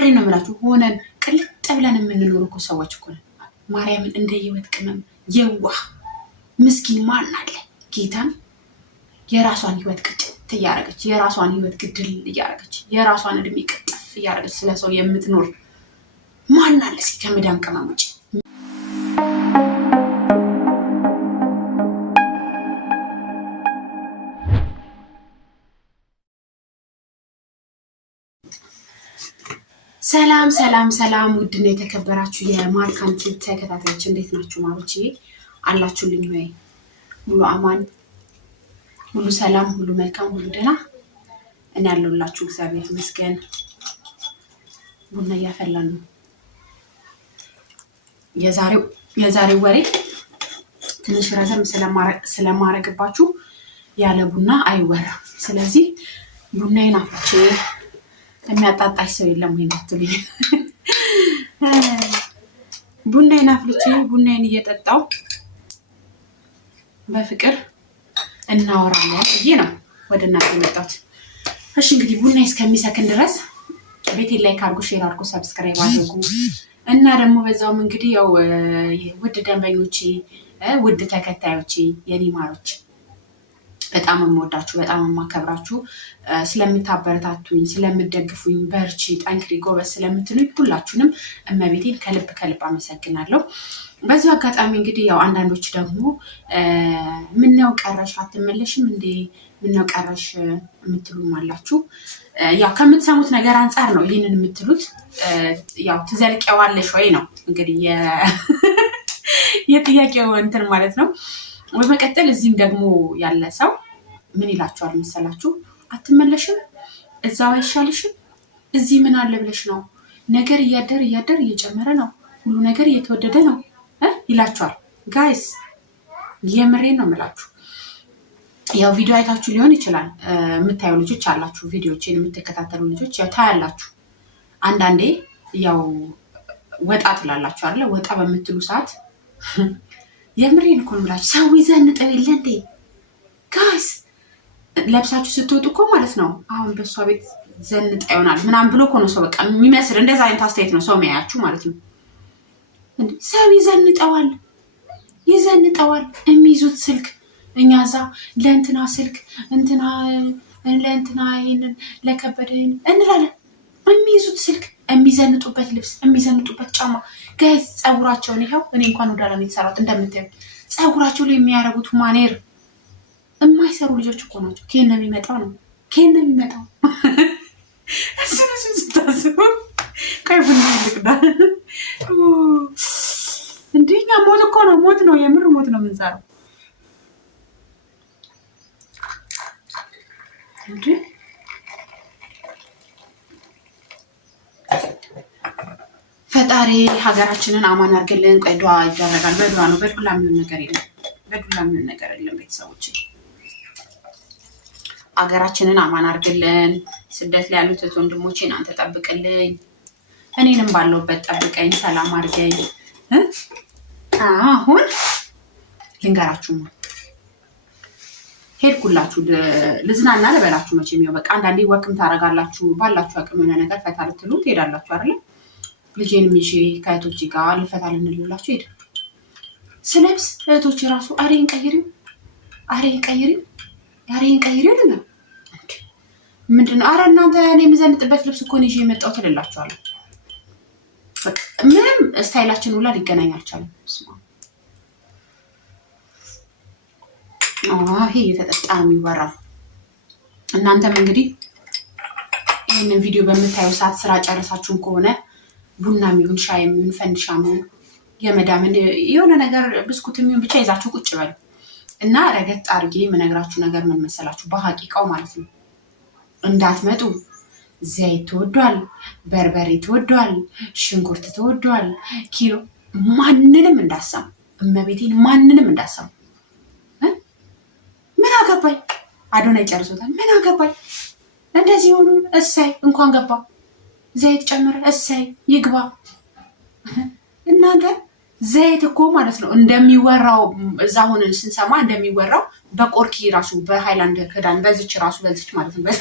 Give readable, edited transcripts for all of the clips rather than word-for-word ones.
ነው የምላችሁ ሆነን ቅልጥ ብለን የምንኖር እኮ ሰዎች እኮ ነን። ማርያምን እንደ ህይወት ቅመም የዋህ ምስኪን ማን አለ ጌታን የራሷን ህይወት ቅጥት እያረገች የራሷን ህይወት ግድል እያረገች የራሷን እድሜ ቅጥፍ እያረገች ስለሰው የምትኖር ማን አለ እስኪ ከመዳም ቅመም ውጪ? ሰላም ሰላም ሰላም ውድና የተከበራችሁ የማርካን ቲዩብ ተከታታዮች እንዴት ናችሁ? ማሮቼ አላችሁልኝ ወይ? ሁሉ አማን፣ ሁሉ ሰላም፣ ሁሉ መልካም፣ ሁሉ ደህና? እኔ ያለሁላችሁ እግዚአብሔር ይመስገን። ቡና እያፈላን ነው። የዛሬው ወሬ ትንሽ ረዘም ስለማረግባችሁ ያለ ቡና አይወራም። ስለዚህ ቡናዬን አፍልቼ የሚያጣጣሽ ሰው የለም ወይ እንዳትሉኝ፣ ቡናዬን አፍልቼ ቡናዬን እየጠጣው በፍቅር እናወራለን ብዬ ነው ወደ እናንተ የመጣሁት። እሺ እንግዲህ ቡና እስከሚሰክን ድረስ ቤቴን ላይክ አድርጉ፣ ሼር አድርጉ፣ ሰብስክራይብ አድርጉ እና ደግሞ በዛውም እንግዲህ ያው ውድ ደንበኞቼ፣ ውድ ተከታዮቼ፣ የኔ ማሮች በጣም የምወዳችሁ በጣም የማከብራችሁ ስለምታበረታቱኝ ስለምትደግፉኝ በርቺ ጠንክሪ ጎበዝ ስለምትሉኝ ሁላችሁንም እመቤቴን ከልብ ከልብ አመሰግናለሁ። በዚህ አጋጣሚ እንግዲህ ያው አንዳንዶች ደግሞ ምነው ቀረሽ አትመለሽም እንዴ ምነው ቀረሽ የምትሉም አላችሁ። ያው ከምትሰሙት ነገር አንጻር ነው ይህንን የምትሉት። ያው ትዘልቀዋለሽ ወይ ነው እንግዲህ የጥያቄው እንትን ማለት ነው። በመቀጠል እዚህም ደግሞ ያለ ሰው ምን ይላችኋል መሰላችሁ? አትመለሽም? እዛው አይሻልሽም? እዚህ ምን አለ ብለሽ ነው? ነገር እያደር እየጨመረ ነው፣ ሁሉ ነገር እየተወደደ ነው ይላችኋል። ጋይስ የምሬን ነው የምላችሁ። ያው ቪዲዮ አይታችሁ ሊሆን ይችላል የምታዩ ልጆች አላችሁ፣ ቪዲዮዎችን የምትከታተሉ ልጆች ያው ታያላችሁ። አንዳንዴ ያው ወጣ ትላላችሁ አይደለ? ወጣ በምትሉ ሰዓት የምሬን እኮ ነው የምላችሁ። ሰው ይዘንጠው የለ እንዴ ጋይስ? ለብሳችሁ ስትወጡ እኮ ማለት ነው አሁን በሷ ቤት ዘንጣ ይሆናል ምናምን ብሎ እኮ ነው ሰው በቃ የሚመስል። እንደዛ አይነት አስተያየት ነው ሰው የሚያያችሁ ማለት ነው። ሰው ይዘንጠዋል የሚይዙት ስልክ እኛ እዛ ለእንትና ስልክ እንትና ለእንትና ይሄንን ለከበደ እንላለን። የሚይዙት ስልክ፣ የሚዘንጡበት ልብስ፣ የሚዘንጡበት ጫማ ጋይስ ፀጉራቸውን ይኸው እኔ እንኳን ወዳላ ነው የተሰራሁት እንደምታዩ ፀጉራቸው ላይ የሚያረጉት ማኔር የማይሰሩ ልጆች እኮ ናቸው። ከየት ነው የሚመጣው? እሱን ስታስቡ ቀይ ቡና ልቅዳ እንዲኛ ሞት ነው የምር ሞት ነው የምንሰራው እንዴ። ፈጣሪ ሀገራችንን አማን አድርግልን። ቆይ ዱዓ ይደረጋል። በዱዓ ነው፣ በዱላ የሚሆን ነገር የለም ቤተሰቦች። ሀገራችንን አማን አድርግልን። ስደት ላይ ያሉት ወንድሞቼን አንተ ጠብቅልኝ፣ እኔንም ባለውበት ጠብቀኝ፣ ሰላም አድርገኝ። አሁን ልንገራችሁ ሄድኩላችሁ ልዝናና ልበላችሁ። መቼም ያው በቃ አንዳንዴ ወክም ታደርጋላችሁ ባላችሁ አቅም የሆነ ነገር ፈታ ልትሉ ትሄዳላችሁ አይደለ? ልጄንም ይዤ ከእህቶቼ ጋር ልፈታ ልንልላችሁ ሄደ። ስለብስ እህቶቼ ራሱ አሬን ቀይሪው ልና ምንድነው? አረ እናንተ እኔ የምዘንጥበት ልብስ እኮ ይዤ የመጣሁት እልላችኋለሁ። ምንም ስታይላችን ሁላ ሊገናኝ አልቻለም። ይሄ እየተጠጣ የሚወራው። እናንተም እንግዲህ ይህንን ቪዲዮ በምታየው ሰዓት ስራ ጨረሳችሁን ከሆነ ቡና የሚሆን ሻይ የሚሆን ፈንዲሻ የሚሆን የመዳምን የሆነ ነገር ብስኩት የሚሆን ብቻ ይዛችሁ ቁጭ በሉ እና ረገጥ አድርጌ የምነግራችሁ ነገር ምን መሰላችሁ? በሐቂቃው ማለት ነው። እንዳትመጡ። ዘይት ተወዷል፣ በርበሬ ተወዷል፣ ሽንኩርት ተወዷል፣ ኪሎ ማንንም እንዳሰሙ እመቤቴን ማንንም እንዳሰሙ። ምን አገባኝ? አዶናይ ጨርሶታል። ምን አገባኝ? እንደዚህ ሆኑ እሰይ፣ እንኳን ገባ። ዘይት ጨምረ እሰይ ይግባ። እናንተ ዘይት እኮ ማለት ነው እንደሚወራው እዛ ሆነን ስንሰማ እንደሚወራው በቆርኪ ራሱ በሃይላንድ ክዳን በዚች ማለት ነው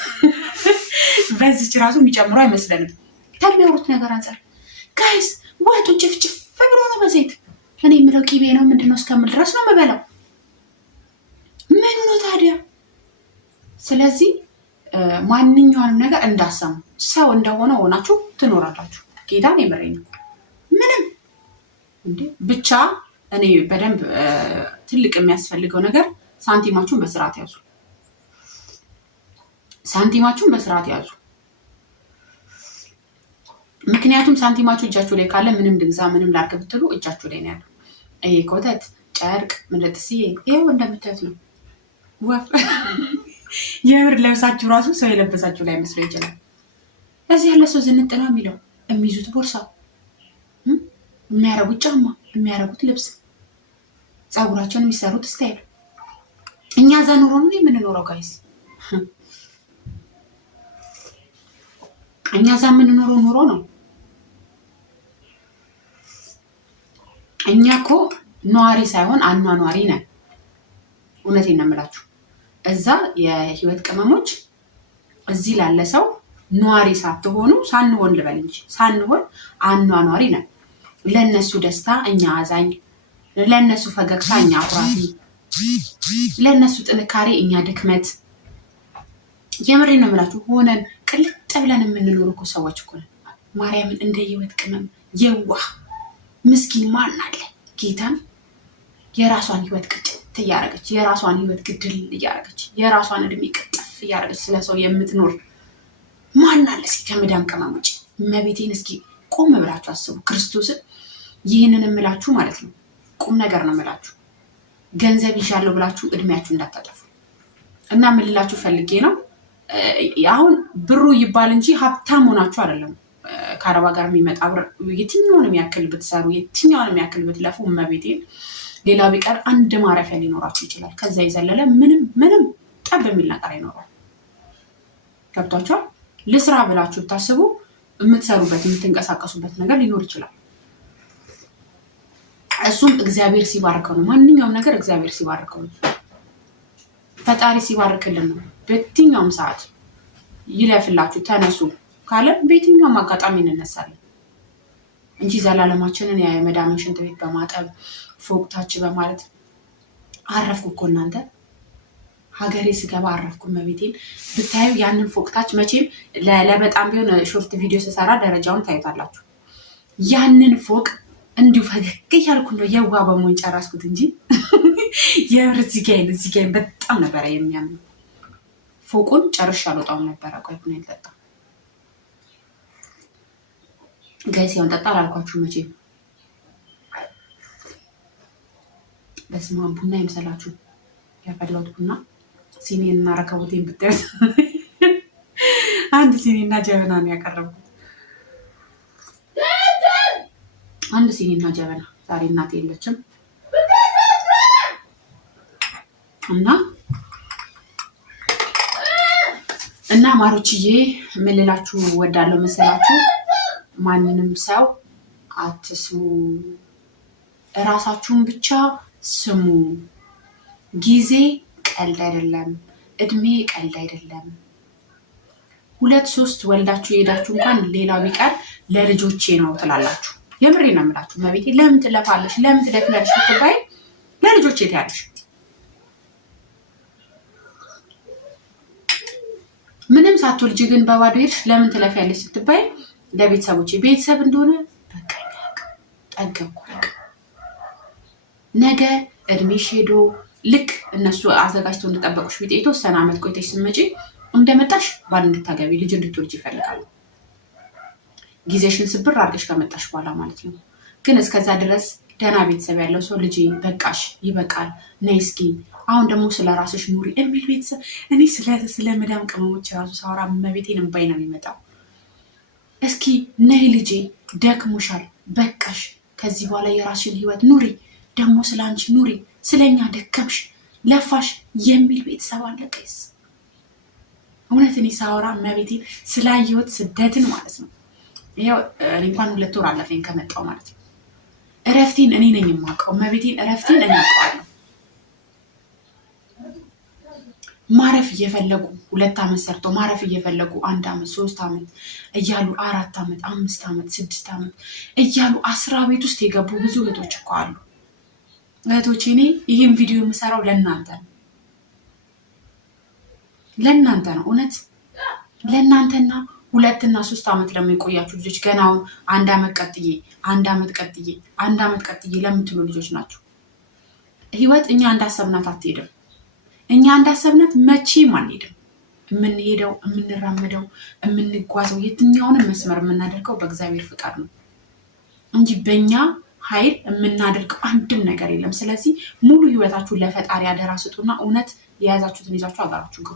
በዚች ራሱ የሚጨምሩ አይመስለንም። ከሚያወሩት ነገር አንጻር ጋይስ ወጡ ጭፍጭፍ ብሎ ነው በዘይት። እኔ የምለው ቂቤ ነው ምንድነው እስከምል ድረስ ነው የምበላው። ምን ነው ታዲያ? ስለዚህ ማንኛውንም ነገር እንዳሰሙ ሰው እንደሆነ ሆናችሁ ትኖራላችሁ። ጌታን የምሬኝ ነው። ምንም እንዴ ብቻ እኔ በደንብ ትልቅ የሚያስፈልገው ነገር ሳንቲማችሁን በስርዓት ያዙ። ሳንቲማችሁን በስርዓት ያዙ። ምክንያቱም ሳንቲማችሁ እጃችሁ ላይ ካለ ምንም ድግዛ ምንም ላድርግ ብትሉ እጃችሁ ላይ ነው ያለው። ይሄ ኮተት ጨርቅ ምንድትስዬ ይሄው እንደምታዩት ነው። ወፍ የብር ለብሳችሁ ራሱ ሰው የለበሳችሁ ላይ መስሎ ይችላል። እዚህ ያለ ሰው ዝንጥ ነው የሚለው። የሚይዙት ቦርሳ፣ የሚያረጉት ጫማ፣ የሚያረጉት ልብስ፣ ፀጉራቸውን የሚሰሩት ስታይል። እኛ እዛ ኑሮ ነው የምንኖረው ጋይስ። እኛ እዛ የምንኖረው ኑሮ ነው። እኛ እኮ ነዋሪ ሳይሆን አኗኗሪ ነን። እውነቴን ነው የምላችሁ። እዛ የህይወት ቅመሞች እዚህ ላለ ሰው ነዋሪ ሳትሆኑ ሳንሆን ልበል እንጂ ሳንሆን አኗኗሪ ነን። ለነሱ ደስታ እኛ አዛኝ፣ ለነሱ ፈገግታ እኛ አኩራፊ፣ ለነሱ ጥንካሬ እኛ ድክመት። የምሬን ነው የምላችሁ። ሆነን ቅልጥ ብለን የምንኖር እኮ ሰዎች እኮ ነን። ማርያምን እንደ ህይወት ቅመም የዋህ ምስኪን ማን አለ? ጌታን የራሷን ህይወት ቅጥት እያደረገች የራሷን ህይወት ግድል እያደረገች የራሷን እድሜ ቅጥፍ እያደረገች ስለ ሰው የምትኖር ማን አለ? እስኪ ከመዳም ቅመሞች እመቤቴን እስኪ ቆም ብላችሁ አስቡ። ክርስቶስን ይህንን እምላችሁ ማለት ነው። ቁም ነገር ነው እምላችሁ። ገንዘብ ይሻለው ብላችሁ እድሜያችሁ እንዳታጠፉ እና ምልላችሁ ፈልጌ ነው። አሁን ብሩ ይባል እንጂ ሀብታም ሆናችሁ አይደለም ከአረባ ጋር የሚመጣ ብር የትኛውንም ያክል ብትሰሩ የትኛውንም ያክል ብትለፉ እመቤቴን ሌላው ቢቀር አንድ ማረፊያ ሊኖራችሁ ይችላል። ከዛ የዘለለ ምንም ጠብ የሚል ነገር አይኖረው። ገብቷችኋል? ልስራ ብላችሁ ብታስቡ የምትሰሩበት የምትንቀሳቀሱበት ነገር ሊኖር ይችላል። እሱም እግዚአብሔር ሲባርከው ነው። ማንኛውም ነገር እግዚአብሔር ሲባርከው ነው። ፈጣሪ ሲባርክልን ነው። በየትኛውም ሰዓት ይለፍላችሁ ተነሱ ካለ በየትኛውም አጋጣሚ እንነሳለን እንጂ ዘላለማችንን የመዳምን ሽንት ቤት በማጠብ ፎቅታች በማለት አረፍኩ እኮ እናንተ። ሀገሬ ስገባ አረፍኩ መቤቴን ብታዩ ያንን ፎቅታች መቼም ለበጣም ቢሆን ሾርት ቪዲዮ ስሰራ ደረጃውን ታዩታላችሁ። ያንን ፎቅ እንዲሁ ፈገግ እያልኩ ነው የዋ በመሆን ጨረስኩት እንጂ የብር እዚህ ጋር በጣም ነበረ የሚያምነው። ፎቁን ጨርሻ አልወጣውም ነበረ። ቆይ ቡና ይጠጣ ጋይስ፣ ያውን ጠጣ አላልኳችሁ መቼም። በስመ አብ ቡና ይምሰላችሁ ያፈላሁት ቡና። ሲኒና ረከቦቴን ብታዩት አንድ ሲኒና ጀበና ነው ያቀረብኩት። አንድ ሲኒና ጀበና። ዛሬ እናቴ የለችም እና ማሮችዬ ምን ልላችሁ ወዳለው መሰላችሁ? ማንንም ሰው አትስሙ፣ እራሳችሁን ብቻ ስሙ። ጊዜ ቀልድ አይደለም፣ እድሜ ቀልድ አይደለም። 2-3 ወልዳችሁ የሄዳችሁ እንኳን ሌላው ቢቀር ለልጆቼ ነው ትላላችሁ። የምሬ ነው የምላችሁ። መቤቴ ለምን ትለፋለሽ ለምን ትደክመልሽ ብትባይ ለልጆቼ ትያለሽ። ምንም ሳትወልጂ ግን በባዶ ሄድሽ ለምን ትለፊያለሽ ስትባይ ለቤተሰቦቼ። ቤተሰብ እንደሆነ በቃ ጠገብኩ። ነገ እድሜሽ ሄዶ ልክ እነሱ አዘጋጅተው እንደጠበቁሽ ቢጤ የተወሰነ ዓመት ቆይተሽ ስትመጪ እንደመጣሽ ባል እንድታገቢ ልጅ እንድትወልጂ ይፈልጋሉ። ጊዜሽን ስብር አድርገሽ ከመጣሽ በኋላ ማለት ነው። ግን እስከዛ ድረስ ደህና ቤተሰብ ያለው ሰው ልጅ በቃሽ ይበቃል ነይ እስኪ አሁን ደግሞ ስለ ራስሽ ኑሪ የሚል ቤተሰብ። እኔ ስለ መዳም ቅመሞች ራሱ ሳወራ መቤቴን እምባይ ነው የሚመጣው። እስኪ ነይ ልጄ ደክሞሻል በቃሽ፣ ከዚህ በኋላ የራስሽን ህይወት ኑሪ፣ ደግሞ ስለ አንቺ ኑሪ፣ ስለኛ ደከምሽ ለፋሽ የሚል ቤተሰብ አለ ቀይስ። እውነት እኔ ሳወራ መቤቴን ስላየሁት ስደትን ማለት ነው። ይኸው እኔ እንኳን 2 ወር አለፈኝ ከመጣሁ ማለት ነው። እረፍቴን እኔ ነኝ የማውቀው መቤቴን፣ እረፍቴን እኔ አውቀዋለሁ። ማረፍ እየፈለጉ 2 ዓመት ሰርተው ማረፍ እየፈለጉ 1 ዓመት 3 ዓመት እያሉ 4 ዓመት 5 ዓመት 6 ዓመት እያሉ 10 ቤት ውስጥ የገቡ ብዙ እህቶች እኮ አሉ። እህቶቼ እኔ ይህን ቪዲዮ የምሰራው ለእናንተ ነው፣ ለእናንተ ነው፣ እውነት ለእናንተና 2 እና 3 ዓመት ደግሞ የቆያችሁ ልጆች ገና አሁን 1 ዓመት ቀጥዬ 1 ዓመት ቀጥዬ 1 ዓመት ቀጥዬ ለምትሉ ልጆች ናቸው። ህይወት እኛ እንዳሰብናት አትሄድም። እኛ እንዳሰብናት መቼም አንሄድም። የምንሄደው የምንራመደው የምንጓዘው የትኛውንም መስመር የምናደርገው በእግዚአብሔር ፍቃድ ነው እንጂ በእኛ ኃይል የምናደርገው አንድም ነገር የለም። ስለዚህ ሙሉ ህይወታችሁን ለፈጣሪ አደራ ስጡና እውነት የያዛችሁትን ይዛችሁ አገራችሁ ግቡ።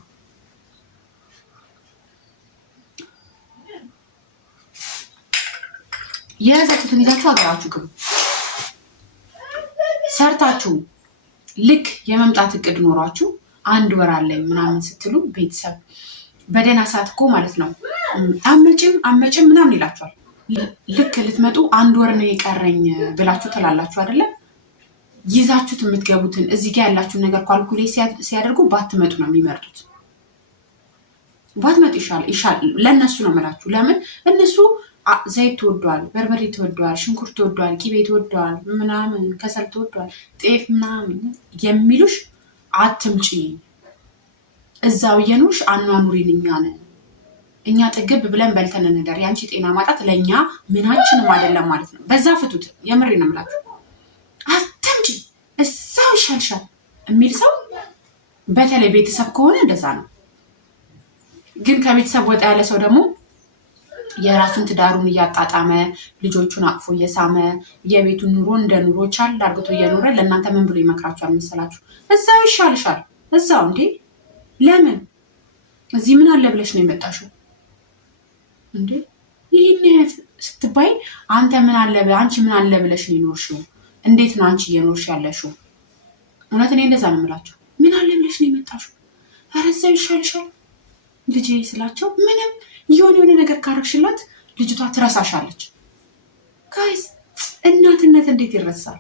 የያዛችሁትን ይዛችሁ አገራችሁ ግቡ። ሰርታችሁ ልክ የመምጣት እቅድ ኖሯችሁ 1 ወር አለኝ ምናምን ስትሉ ቤተሰብ በደህና ሰዓት እኮ ማለት ነው አመጭም ምናምን ይላችኋል። ልክ ልትመጡ 1 ወር ነው የቀረኝ ብላችሁ ትላላችሁ አይደለም? ይዛችሁት የምትገቡትን እዚህ ጋር ያላችሁን ነገር ኳልኩሌት ሲያደርጉ ባትመጡ ነው የሚመርጡት። ባትመጡ ይሻል ለእነሱ ነው የምላችሁ። ለምን እነሱ ዘይት ተወዷል፣ በርበሬ ተወዷል፣ ሽንኩርት ተወዷል፣ ቂቤ ተወዷል፣ ምናምን ከሰል ተወዷል፣ ጤፍ ምናምን የሚሉሽ አትምጪ፣ እዛው የኑሽ አኗኑሪን እኛ ጥግብ ብለን በልተን እንደር። ያንቺ ጤና ማጣት ለኛ ምናችንም አይደለም ማለት ነው። በዛ ፍቱት። የምሬ ነው የምላችሁ። አትምጪ፣ እዛው ይሻልሻል የሚል ሰው በተለይ ቤተሰብ ከሆነ እንደዛ ነው። ግን ከቤተሰብ ወጣ ያለ ሰው ደግሞ የራሱን ትዳሩን እያጣጣመ ልጆቹን አቅፎ እየሳመ የቤቱን ኑሮ እንደ ኑሮ ቻል አርግቶ እየኖረ ለእናንተ ምን ብሎ ይመክራችኋል መሰላችሁ? እዛው ይሻልሻል። እዛው እንዴ! ለምን እዚህ ምን አለ ብለሽ ነው የመጣሽው እንዴ? ይህን አይነት ስትባይ አንተ ምን አለ አንቺ ምን አለ ብለሽ ነው የኖርሽው? እንዴት ነው አንቺ እየኖርሽ ያለሽው? እውነት እኔ እንደዛ ነው የምላችሁ። ምን አለ ብለሽ ነው የመጣሽው? ኧረ እዛው ይሻልሻል ልጄ ስላቸው ምንም የሆነ ነገር ካረግሽላት ልጅቷ ትረሳሻለች። ጋይስ እናትነት እንዴት ይረሳል?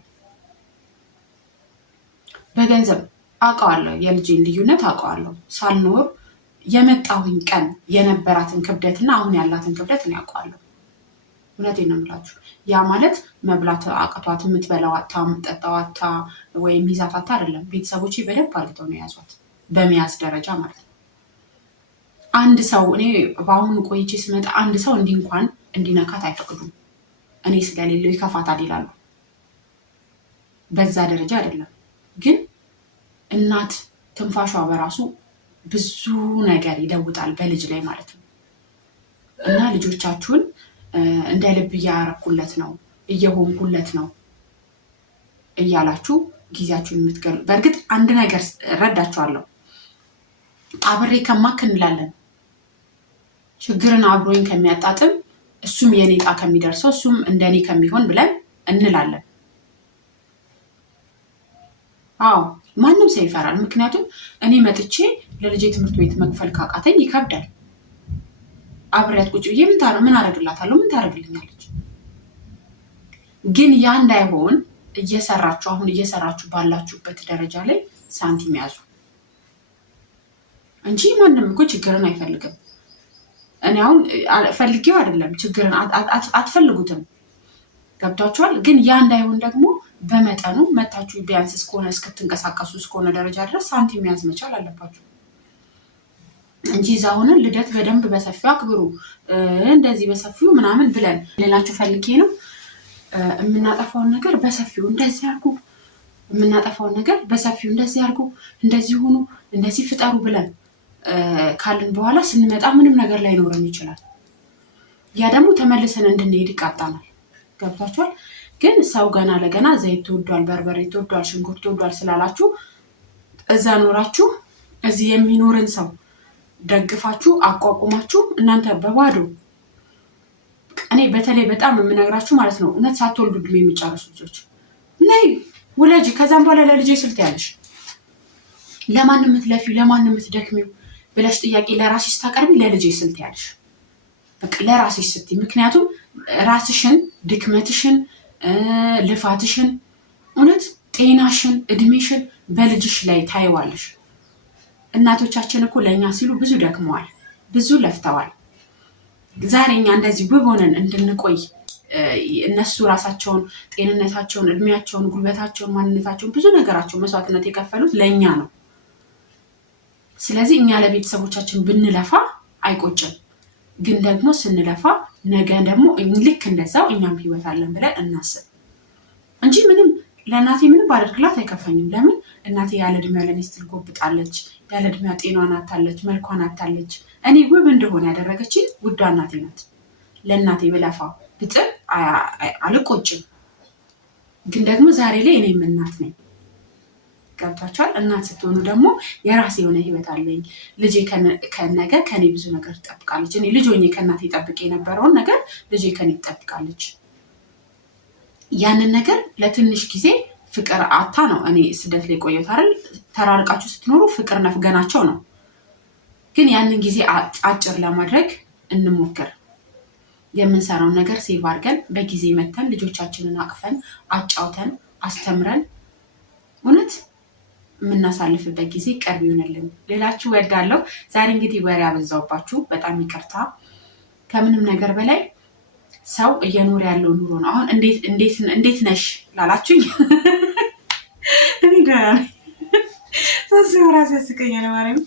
በገንዘብ አውቀዋለሁ፣ የልጄን ልዩነት አውቀዋለሁ። ሳልኖር የመጣሁኝ ቀን የነበራትን ክብደትና አሁን ያላትን ክብደት እኔ አውቀዋለሁ። እውነቴን ነው የምላችሁ። ያ ማለት መብላት አቅቷት የምትበላው አታ የምትጠጣው አታ ወይም ይዛት አታ አይደለም። ቤተሰቦቼ በደንብ አድርገው ነው የያዟት፣ በመያዝ ደረጃ ማለት ነው። አንድ ሰው እኔ በአሁኑ ቆይቼ ስመጣ አንድ ሰው እንኳን እንዲነካት አይፈቅዱም። እኔ ስለሌለው ይከፋታል ይላሉ። በዛ ደረጃ አይደለም ግን እናት ትንፋሿ በራሱ ብዙ ነገር ይለውጣል በልጅ ላይ ማለት ነው። እና ልጆቻችሁን እንደ ልብ እያረኩለት ነው እየሆንኩለት ነው እያላችሁ ጊዜያችሁን የምትገሉ። በእርግጥ አንድ ነገር ረዳችኋለሁ። አብሬ ከማክ እንላለን። ችግርን አብሮኝ ከሚያጣጥም እሱም የኔ ዕጣ ከሚደርሰው እሱም እንደኔ ከሚሆን ብለን እንላለን። አዎ ማንም ሰው ይፈራል። ምክንያቱም እኔ መጥቼ ለልጄ ትምህርት ቤት መክፈል ካቃተኝ ይከብዳል። አብሬያት ቁጭ ብዬ ምን አደርግላታለሁ? ምን ታደርግልኛለች? ግን ያ እንዳይሆን አሁን እየሰራችሁ ባላችሁበት ደረጃ ላይ ሳንቲም ያዙ እንጂ ማንም እኮ ችግርን አይፈልግም። እኔ አሁን ፈልጌው አይደለም፣ ችግርን አትፈልጉትም። ገብቷችኋል? ግን ያ እንዳይሆን ደግሞ በመጠኑ መታችሁ ቢያንስ እስከሆነ እስክትንቀሳቀሱ እስከሆነ ደረጃ ድረስ ሳንቲም መያዝ መቻል አለባችሁ እንጂ እዛ ሆነን ልደት በደንብ በሰፊው አክብሩ እንደዚህ በሰፊው ምናምን ብለን ሌላችሁ ፈልጌ ነው። የምናጠፋውን ነገር በሰፊው እንደዚህ አድርጉ፣ የምናጠፋውን ነገር በሰፊው እንደዚህ አድርጉ፣ እንደዚህ ሁኑ፣ እንደዚህ ፍጠሩ ብለን ካልን በኋላ ስንመጣ ምንም ነገር ላይኖረን ይችላል። ያ ደግሞ ተመልሰን እንድንሄድ ይቃጣናል። ገብቷችኋል? ግን ሰው ገና ለገና ዘይት ተወዷል፣ በርበሬ ተወዷል፣ ሽንኩርት ተወዷል ስላላችሁ እዛ ኖራችሁ እዚህ የሚኖርን ሰው ደግፋችሁ አቋቁማችሁ እናንተ በባዶ እኔ በተለይ በጣም የምነግራችሁ ማለት ነው እውነት ሳትወልዱ ዕድሜ የሚጨርሱ ልጆች ነይ ውለጂ፣ ከዛም በኋላ ለልጄ ስልት ያለሽ ለማን የምትለፊው ለማን የምትደክሚው ብለሽ ጥያቄ ለራስሽ ታቀርቢ፣ ለልጄ ስልት ያለሽ በቃ ለራስሽ ስትይ። ምክንያቱም ራስሽን ድክመትሽን ልፋትሽን እውነት ጤናሽን እድሜሽን በልጅሽ ላይ ታይዋለሽ። እናቶቻችን እኮ ለእኛ ሲሉ ብዙ ደክመዋል፣ ብዙ ለፍተዋል። ዛሬ እኛ እንደዚህ ውብ ሆነን እንድንቆይ እነሱ ራሳቸውን፣ ጤንነታቸውን፣ እድሜያቸውን፣ ጉልበታቸውን፣ ማንነታቸውን፣ ብዙ ነገራቸውን መስዋዕትነት የከፈሉት ለእኛ ነው። ስለዚህ እኛ ለቤተሰቦቻችን ብንለፋ አይቆጭም። ግን ደግሞ ስንለፋ ነገ ደግሞ ልክ እንደዛው እኛም ህይወት አለን ብለን እናስብ እንጂ ምንም ለእናቴ ምንም ባደርግላት አይከፋኝም። ለምን እናቴ ያለ እድሜያ ለእኔ ስትል ጎብጣለች፣ ያለ እድሜያ ጤናዋን አታለች፣ መልኳን አታለች። እኔ ውብ እንደሆነ ያደረገችኝ ውዷ እናቴ ናት። ለእናቴ ብለፋ ብጥር አልቆጭም። ግን ደግሞ ዛሬ ላይ እኔም እናት ነኝ። ገብቷቸዋል። እናት ስትሆኑ ደግሞ የራሴ የሆነ ህይወት አለኝ። ልጄ ከነገ ከኔ ብዙ ነገር ትጠብቃለች። እኔ ልጅ ሆኜ ከእናቴ ጠብቄ የነበረውን ነገር ልጄ ከኔ ትጠብቃለች። ያንን ነገር ለትንሽ ጊዜ ፍቅር አታ ነው እኔ ስደት ላይ ቆየሁት አይደል? ተራርቃችሁ ስትኖሩ ፍቅር ነፍገናቸው ነው። ግን ያንን ጊዜ አጭር ለማድረግ እንሞክር። የምንሰራውን ነገር ሴቭ አድርገን በጊዜ መተን ልጆቻችንን አቅፈን አጫውተን አስተምረን እውነት የምናሳልፍበት ጊዜ ቅርብ ይሆንልን ሌላችሁ ወዳለው። ዛሬ እንግዲህ ወሬ አበዛውባችሁ፣ በጣም ይቅርታ። ከምንም ነገር በላይ ሰው እየኖረ ያለው ኑሮ ነው። አሁን እንዴት ነሽ ላላችሁኝ እኔ ደህና ነኝ። ሳስበው ራሴ ያስቀኛል። ማርያም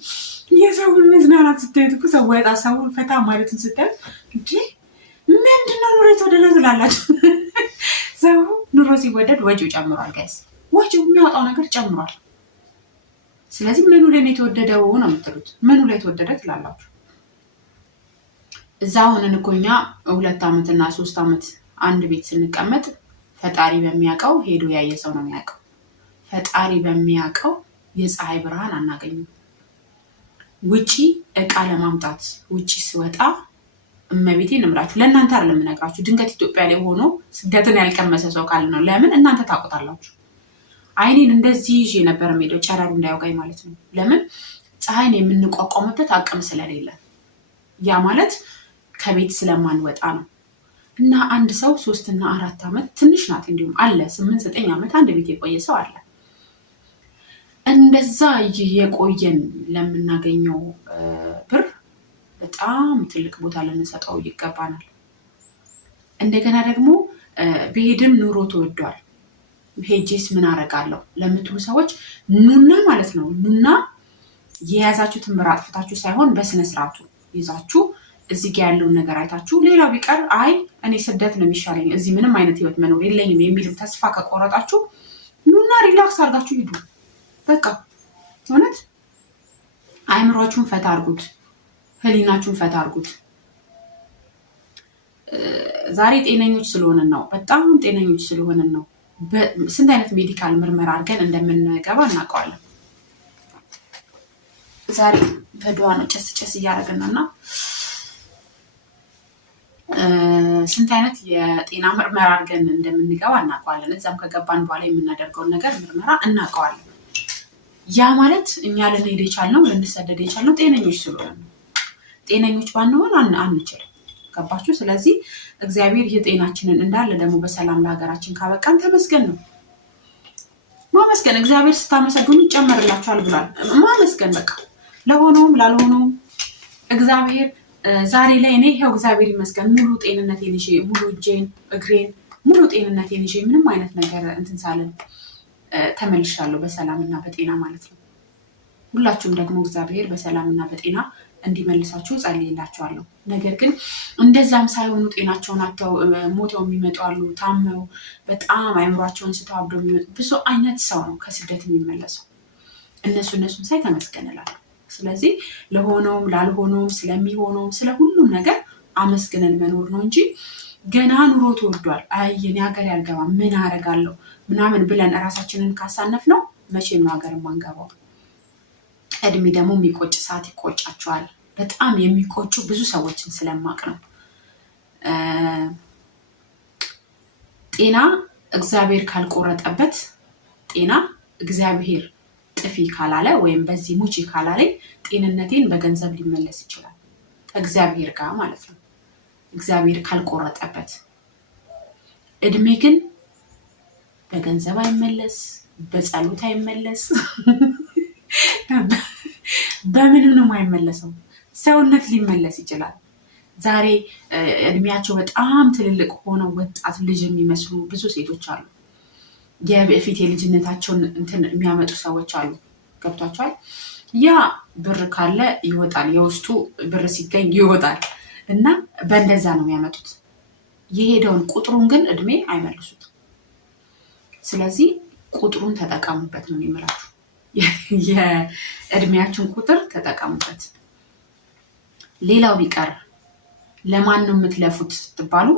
የሰውን መዝናናት ስታዩት እኮ ሰው ወጣ ሰውን ፈታ ማለቱን ስታዩት እንጂ ምንድነው ኑሮ የተወደደ ትላላችሁ። ሰው ኑሮ ሲወደድ ወጪው ጨምሯል። ጋይስ ወጪው የሚያወጣው ነገር ጨምሯል። ስለዚህ ምኑ ላይ የተወደደው ነው የምትሉት? ምኑ ላይ የተወደደ ትላላችሁ? እዛ ሆነን እኮ እኛ 2 ዓመትና 3 ዓመት አንድ ቤት ስንቀመጥ ፈጣሪ በሚያውቀው ሄዶ ያየ ሰው ነው የሚያውቀው። ፈጣሪ በሚያውቀው የፀሐይ ብርሃን አናገኝም። ውጪ እቃ ለማምጣት ውጪ ስወጣ እመቤቴን እምላችሁ ለእናንተ አይደለም የምነግራችሁ። ድንገት ኢትዮጵያ ላይ ሆኖ ስደትን ያልቀመሰ ሰው ካለ ነው። ለምን እናንተ ታውቁታላችሁ። አይኔን እንደዚህ ይዤ ነበር የምሄደው ጨረሩ እንዳያውቃኝ ማለት ነው። ለምን ፀሐይን የምንቋቋምበት አቅም ስለሌለ፣ ያ ማለት ከቤት ስለማንወጣ ነው። እና አንድ ሰው 3 እና 4 ዓመት ትንሽ ናት እንዲሁም አለ 8 9 ዓመት አንድ ቤት የቆየ ሰው አለ። እንደዛ የቆየን ለምናገኘው ብር በጣም ትልቅ ቦታ ልንሰጠው ይገባናል። እንደገና ደግሞ በሄድም ኑሮ ተወዷል፣ ሄጄስ ምን አረጋለሁ ለምትሉ ሰዎች ኑና ማለት ነው። ኑና የያዛችሁትን ብር አጥፍታችሁ ሳይሆን በስነ ስርዓቱ ይዛችሁ እዚህ ጋር ያለውን ነገር አይታችሁ፣ ሌላው ቢቀር አይ እኔ ስደት ነው የሚሻለኝ እዚህ ምንም አይነት ህይወት መኖር የለኝም የሚል ተስፋ ከቆረጣችሁ ኑና ሪላክስ አድርጋችሁ ሂዱ። በቃ እውነት አይምሯችሁን ፈታ አድርጉት፣ ህሊናችሁን ፈታ አድርጉት። ዛሬ ጤነኞች ስለሆነን ነው፣ በጣም ጤነኞች ስለሆነን ነው። ስንት አይነት ሜዲካል ምርመራ አድርገን እንደምንገባ እናውቀዋለን። ዛሬ በድዋ ነው ጨስ እያደረግን ነው እና ስንት አይነት የጤና ምርመራ አድርገን እንደምንገባ እናውቀዋለን። እዛም ከገባን በኋላ የምናደርገውን ነገር ምርመራ እናውቀዋለን። ያ ማለት እኛ ልንሄድ የቻልነው ልንሰደድ የቻልነው ጤነኞች ስለሆነ ነው። ጤነኞች ባንሆን አንችልም። ገባችሁ? ስለዚህ እግዚአብሔር የጤናችንን እንዳለ ደግሞ በሰላም ለሀገራችን ካበቃን ተመስገን ነው። ማመስገን፣ እግዚአብሔር ስታመሰግኑ ይጨመርላችኋል ብሏል። ማመስገን በቃ ለሆነውም ላልሆነውም እግዚአብሔር ዛሬ ላይ እኔ ይኸው እግዚአብሔር ይመስገን ሙሉ ጤንነቴን ይዤ ሙሉ እጄን እግሬን ሙሉ ጤንነቴን ይዤ ምንም አይነት ነገር እንትን ሳለን ተመልሻለሁ በሰላምና በጤና ማለት ነው። ሁላችሁም ደግሞ እግዚአብሔር በሰላምና በጤና እንዲመልሳችሁ ጸልይላችኋለሁ። ነገር ግን እንደዛም ሳይሆኑ ጤናቸውን አጥተው ሞተው የሚመጡ አሉ። ታመው በጣም አይምሯቸውን ስተው አብደው የሚመጡ ብዙ አይነት ሰው ነው ከስደት የሚመለሰው። እነሱን ሳይ ተመስገን እላለሁ። ስለዚህ ለሆነውም ላልሆነውም ስለሚሆነውም ስለ ሁሉም ነገር አመስግነን መኖር ነው እንጂ ገና ኑሮ ተወዷል አይ የኔ ሀገር ያልገባ ምን አረጋለሁ ምናምን ብለን እራሳችንን ካሳነፍ ነው መቼም ነው ሀገር ማንገባው። እድሜ ደግሞ የሚቆጭ ሰዓት ይቆጫቸዋል። በጣም የሚቆጩ ብዙ ሰዎችን ስለማቅ ነው። ጤና እግዚአብሔር ካልቆረጠበት፣ ጤና እግዚአብሔር ጥፊ ካላለ ወይም በዚህ ሙቺ ካላለኝ ጤንነቴን በገንዘብ ሊመለስ ይችላል እግዚአብሔር ጋር ማለት ነው። እግዚአብሔር ካልቆረጠበት እድሜ ግን በገንዘብ አይመለስ፣ በጸሎት አይመለስ፣ በምንም ነው የማይመለሰው። ሰውነት ሊመለስ ይችላል። ዛሬ እድሜያቸው በጣም ትልልቅ ሆነው ወጣት ልጅ የሚመስሉ ብዙ ሴቶች አሉ። የበፊት የልጅነታቸውን እንትን የሚያመጡ ሰዎች አሉ። ገብቷቸዋል። ያ ብር ካለ ይወጣል፣ የውስጡ ብር ሲገኝ ይወጣል። እና በእንደዛ ነው የሚያመጡት። የሄደውን ቁጥሩን ግን እድሜ አይመልሱትም። ስለዚህ ቁጥሩን ተጠቀሙበት ነው የምላችሁ። የእድሜያችን ቁጥር ተጠቀሙበት። ሌላው ቢቀር ለማን ነው የምትለፉት ስትባሉ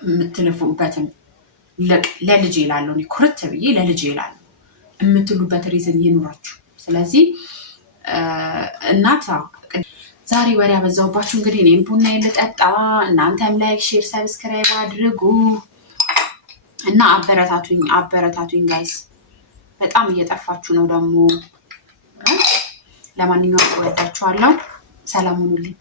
የምትለፉበትን ለልጄ እላለሁ፣ እኔ ኩርት ብዬ ለልጄ እላለሁ የምትሉበት ሪዝን ይኑራችሁ። ስለዚህ እናት ዛሬ ወሬ ያበዛውባችሁ። እንግዲህ እኔም ቡና ልጠጣ፣ እናንተም ላይክ፣ ሼር፣ ሰብስክራይብ አድርጉ እና አበረታቱኝ ጋይስ። በጣም እየጠፋችሁ ነው ደግሞ። ለማንኛውም እወዳችኋለሁ። ሰላም ሁኑልኝ።